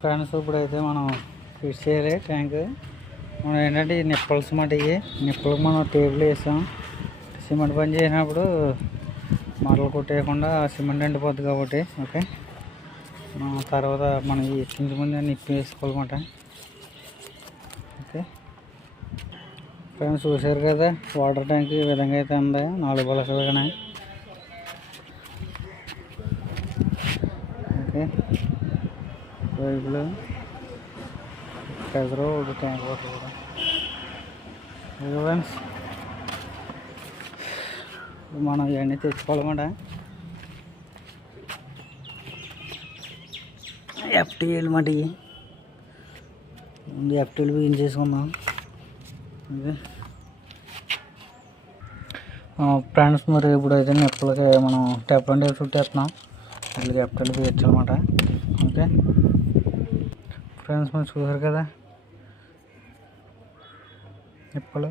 Friends ఇప్పుడైతే మనం fish చేయాలి ట్యాంక్. మనం ఏంటంటే ఈ నిప్పల్స్ మాట ఇవి నిప్పలకు మనం టేబుల్ వేసాం. సిమెంట్ పని చేసినప్పుడు మరలు కొట్టేయకుండా సిమెంట్ ఎండిపోద్ది కాబట్టి ఓకే. తర్వాత మనం ఎక్కించే ముందు నిప్పి వేసుకోవాలన్నమాట. ఓకే ఫ్రెండ్స్ చూసారు కదా వాటర్ ట్యాంక్ ఈ విధంగా అయితే ఉంది 4 బలసలుగానే. ఓకే వైపులు ప్రెజర్ ఒక ట్యాంక్ వాటర్ కూడా ఫ్రెండ్స్ మనం ఇవన్నీ తెచ్చుకోవాలన్నమాట. ఎఫ్టీఎల్ మాట ఎఫ్టీఎల్ బిగిన్ చేసుకుందాం. ఓకే ఫ్రెండ్స్ మరి ఇప్పుడైతే నిప్పులకి మనం టెప్ అండ్ టేప్ చుట్టేస్తున్నాం. వీళ్ళకి ఎఫ్టీఎల్ వేయించాలన్నమాట. ఓకే ఫ్రెండ్స్ మనం చూసారు కదా నిప్పలు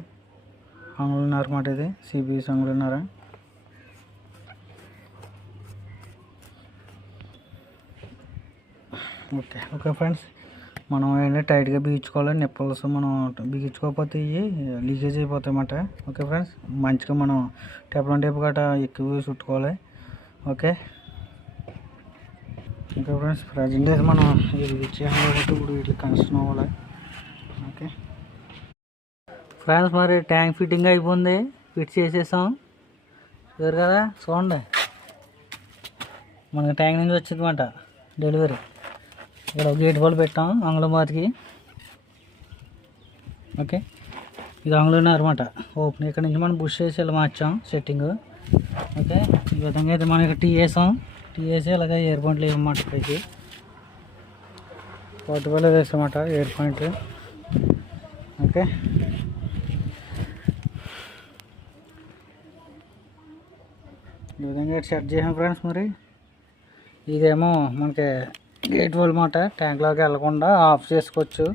అంగుళన్నర మాట. ఇది సిబిఎస్ అంగుళన్నర. ఓకే ఓకే ఫ్రెండ్స్ మనం ఏంటంటే టైట్గా బిగించుకోవాలి. నిప్పల్స్ మనం బిగించుకోకపోతే ఇవి లీకేజ్ అయిపోతాయి అన్నమాట. ఓకే ఫ్రెండ్స్ మంచిగా మనం టెప్లాన్ టేప్ గట్రా ఎక్కువ చుట్టుకోవాలి. ఓకే ఓకే ఫ్రెండ్స్ ప్రజెంట్ అయితే మనం ఇది బిగించాము కాబట్టి ఇప్పుడు వీటికి కనెక్షన్ అవ్వాలి. ఓకే ఫ్రెండ్స్ మరి ట్యాంక్ ఫిట్టింగ్ అయిపోయింది. ఫిట్ చేసేసాం చూసారు కదా. చూడండి మనకి ట్యాంక్ నుంచి వచ్చిందన్నమాట డెలివరీ. ఇక్కడ గేట్ వాళ్ళు పెట్టాం ఆంగ్లం బాతికి. ఓకే ఇది ఆంగ్లం అనమాట. ఓపెన్ ఇక్కడ నుంచి మనం బుష్ చేసి ఇలా మార్చాం సెట్టింగ్. ఓకే ఈ విధంగా అయితే మనం ఇక్కడ టీ వేసాం. టీ వేసి ఇలాగ ఎయిర్ పాయింట్లు వేయమాట. పైకి పోర్టుబల్ వేసామన్నమాట ఎయిర్ పాయింట్. ఓకే ఈ విధంగా సెట్ చేసాం ఫ్రెండ్స్. మరి ఇదేమో మనకి గేట్ వాల్ మాట. ట్యాంక్లోకి వెళ్ళకుండా ఆఫ్ చేసుకోవచ్చు.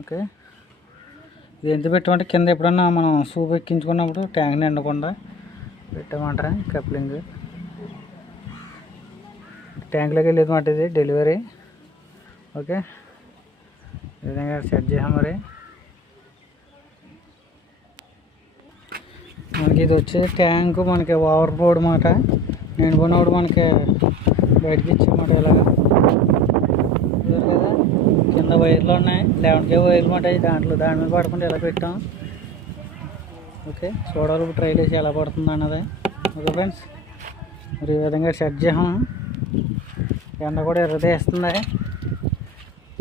ఓకే ఇది ఎంత పెట్టమంటే కింద ఎప్పుడన్నా మనం సూప్ ఎక్కించుకున్నప్పుడు ట్యాంక్ నిండకుండా పెట్టామంటారా కప్లింగ్. ట్యాంక్లోకి వెళ్ళేది మాట ఇది డెలివరీ. ఓకే ఈ విధంగా సెట్ చేసాం. మరి మనకి ఇది వచ్చే ట్యాంక్ మనకి ఓవర్ ఫ్లో మాట. నిండిపోయినప్పుడు మనకి బయటకి ఇచ్చామాట. ఇలాగా చూసారు కదా కింద వైర్లు ఉన్నాయి 11K వైర్లు మాట. దాని మీద పడకుండా ఇలా పెట్టాం. ఓకే చూడాలి ఇప్పుడు ట్రైల్ వేసి ఎలా పడుతుంది అన్నది. ఓకే ఫ్రెండ్స్ మరి ఈ విధంగా సెట్ చేసాం. ఎండ కూడా ఎర్రదేస్తుంది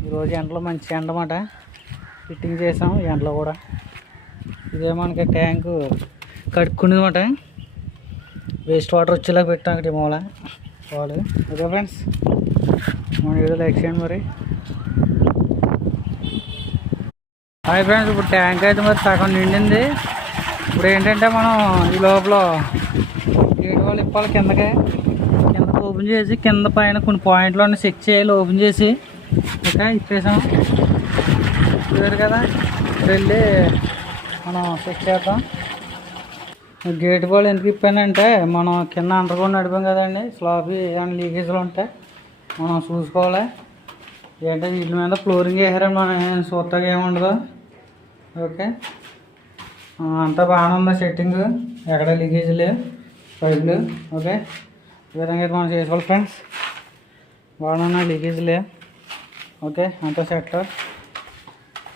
ఈరోజు. ఎండలో మంచి ఎండ మాట. ఫిట్టింగ్ చేసాం ఎండలో కూడా. ఇదే మనకి ట్యాంకు కడుక్కునేది మాట. వేస్ట్ వాటర్ వచ్చేలా పెట్టాం అక్కడ మూల వాళ్ళు. ఓకే ఫ్రెండ్స్ మన వీడియో లైక్ చేయండి. మరి హాయ్ ఫ్రెండ్స్ ఇప్పుడు ట్యాంక్ అయితే మరి సగం నిండింది. ఇప్పుడు ఏంటంటే మనం ఈ లోపల గేట్ వాళ్ళు ఇప్పాలి. కిందకి ఓపెన్ చేసి కింద పైన కొన్ని పాయింట్లు చెక్ చేయాలి. ఓపెన్ చేసి ఓకే ఇప్పేసాం చూసారు కదా. వెళ్ళి మనం చెక్ చేద్దాం. గేట్ బాల్ ఎందుకు ఇప్పానంటే మనం కింద అండర్గ్రౌండ్ నడిపాం కదండి. స్లాబ్ ఏమైనా లీకేజ్లు ఉంటే మనం చూసుకోవాలి. ఏంటంటే వీటి మీద ఫ్లోరింగ్ వేసారని మనం ఏం చూస్తాగా ఏముండదు. ఓకే అంతా బాగానే ఉందా సెట్టింగ్. ఎక్కడ లీకేజ్ లేవు పైపులు. ఓకే ఈ విధంగా అయితే మనం చేసుకోవాలి ఫ్రెండ్స్. బాగానే ఉన్నాయి లీకేజ్ లేవు. ఓకే అంతా సెట్.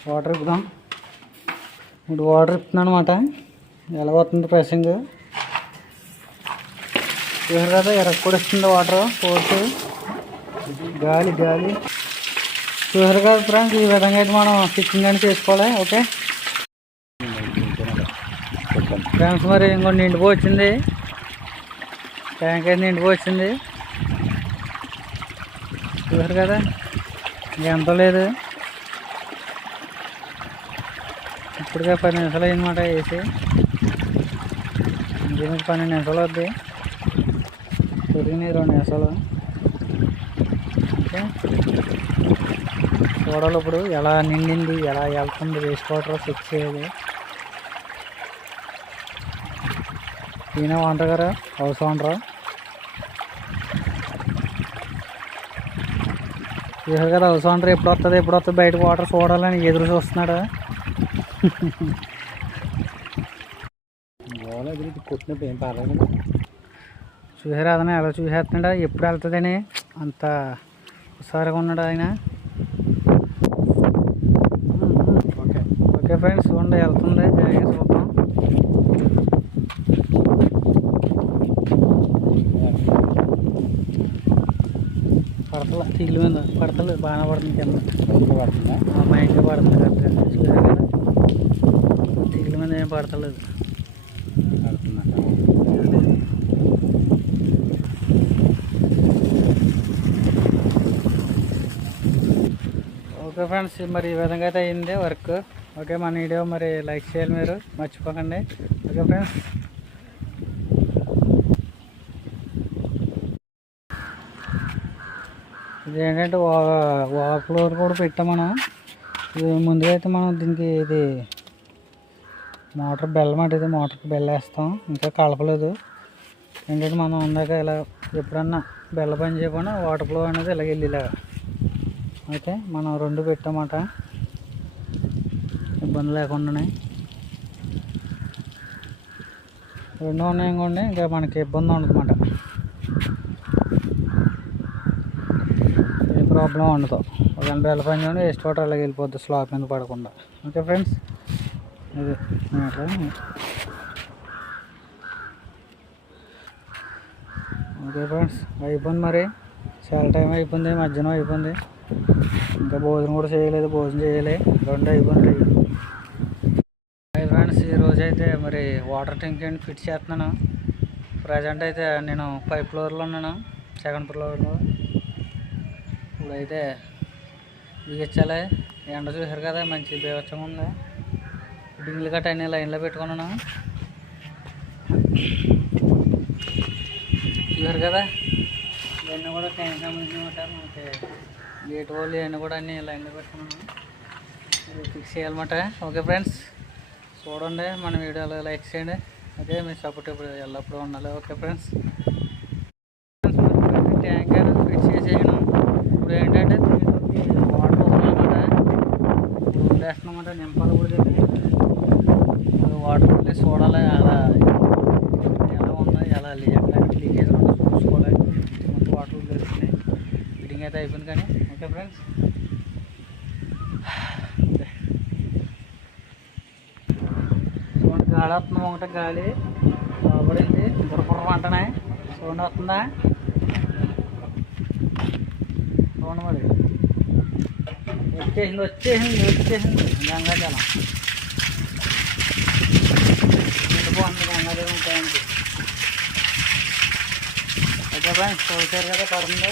వాటర్ ఇప్పుదాం. ఇప్పుడు వాటర్ ఇప్పుతున్నాను అనమాట. ఎలా వస్తుంది ప్రెసింగ్ చూసారు కదా. కూడా ఇస్తుంది వాటర్ ఫోర్స్ గాలి గాలి చూసారు కదా ఫ్రెండ్స్. ఈ విధంగా అయితే మనం ఫిక్సింగ్ అని చేసుకోవాలి. ఓకే ఫ్రెండ్స్ మరి ఇంకొన్ని నిండిపోవచ్చింది. ట్యాంక్ అయితే నిండిపోవచ్చింది చూసారు కదా. ఎంత లేదు ఇప్పటికే 10 నిమిషాలు అయిందన్నమాట వేసి. దీనికి 12 నిమిషాలు వద్ది. పెరిగినాయి 2 నిమిషాలు. ఓకే చూడాలి ఇప్పుడు ఎలా నిండింది ఎలా వెళ్తుంది. వేస్ట్ వాటర్ చెక్ చేయాలి. ఈయన ఓనర్ గారు హౌస్ ఓనరు. చూసారు కదా హౌస్ ఓనర్ ఎప్పుడు వస్తుంది బయట వాటర్ చూడాలని ఎదురు చూస్తున్నాడు. కొట్టినప్పుడు ఏం పర్లేదు. చూసారు అతను ఎలా చూసేస్తున్నాడు, ఎప్పుడు వెళ్తుందని అంత హుషారుగా ఉన్నాడు ఆయన. ఓకే ఫ్రెండ్స్, చూడండి వెళ్తుంది జాయిగా చూద్దాం. పడతల తీగల మీద పడతలేదు, బాగానే పడుతుంది కింద పడుతుందా? మా ఇంట్లో పడుతుంది కరెక్ట్. చూసారు కదా తీగల మీద ఏం పడతలేదు. ఓకే ఫ్రెండ్స్, మరి ఈ విధంగా అయితే అయింది వర్క్. ఓకే, మన వీడియో మరి లైక్ చేయాలి మీరు మర్చిపోకండి. ఓకే ఫ్రెండ్స్, ఇది ఏంటంటే ఫ్లోర్ కూడా పెట్టాం మనం. ఇది ముందుగా అయితే మనం దీనికి ఇది మోటార్ బెల్లం అంటే ఇది మోటార్కి బెల్ల వేస్తాం, ఇంకా కలపలేదు. ఏంటంటే మనం అందాక ఇలా ఎప్పుడన్నా బెల్ల పని చేయకుండా వాటర్ ఫ్లో అనేది ఇలాగ వెళ్ళేలాగా. ఓకే, మనం 2 పెట్టామట ఇబ్బంది లేకుండానే. 2 ఉన్నాయి అనుకోండి, ఇంకా మనకి ఇబ్బంది ఉండదన్నమాట, ఏ ప్రాబ్లం ఉండదు. ఒక బెల్ల పని చేయండి, వేస్ట్ వాటర్ అలాగే వెళ్ళిపోద్ది స్లాబ్ మీద పడకుండా. ఓకే ఫ్రెండ్స్, ఇది ఓకే ఫ్రెండ్స్, అయిపోయింది మరి. చాలా టైం అయిపోయింది, మధ్యాహ్నం అయిపోయింది. ఇంకా భోజనం కూడా చేయలేదు, భోజనం చేయాలి. 2 అయిపోయింది. ఫ్రెండ్స్, ఈరోజు అయితే మరి వాటర్ ట్యాంక్ అండి ఫిట్ చేస్తున్నాను. ప్రజెంట్ అయితే నేను 5th ఫ్లోర్లో ఉన్నాను, 2nd ఫ్లోర్లో. ఇప్పుడైతే బిగించాలి. ఎండ చూసారు కదా మంచి బీభత్సంగా ఉంది. డింగ్లు గట్ట అన్ని లైన్లో పెట్టుకున్నాను. చూసారు కదా ఇవన్నీ కూడా ట్యాంక్ సంబంధించిన మనకి గేట్ వాళ్ళు ఇవన్నీ కూడా అన్ని లైన్లో పెట్టుకున్నాను, ఫిక్స్ చేయాలన్నమాట. ఓకే ఫ్రెండ్స్, చూడండి మన వీడియోలో లైక్ చేయండి. ఓకే, మీ సపోర్ట్ ఇప్పుడు ఎల్లప్పుడూ ఉండాలి. ఓకే ఫ్రెండ్స్, ట్యాంక్ అనేది ఫిట్ చేసేయను. ఇప్పుడు ఏంటంటే దీనికి వాటర్ వస్తుందన్నమాట, వదిలేస్తున్నామాట. నింపాలి కూడా వాటర్ వదిలి చూడాలి అలా ఎలా ఉందా, ఎలా ఎక్కడ లీకేజ్ ఉందో చూసుకోవాలి. మొత్తం వాటర్ వదిలేస్తున్నాయి. ఫిట్టింగ్ అయితే అయిపోయింది కానీ. ఓకే ఫ్రెండ్స్, చూడండి గాలి వస్తుంది, ఒకటి గాలి పడింది, బుర్ర అంటనే చూడండి వస్తుందా. చూడండి మరి వచ్చేసింది గంగాజలం. బాగుంది గంగాజలం ట్యాంక్. ఓకే ఫ్రెండ్స్, చూసారు కదా పడుతుందో.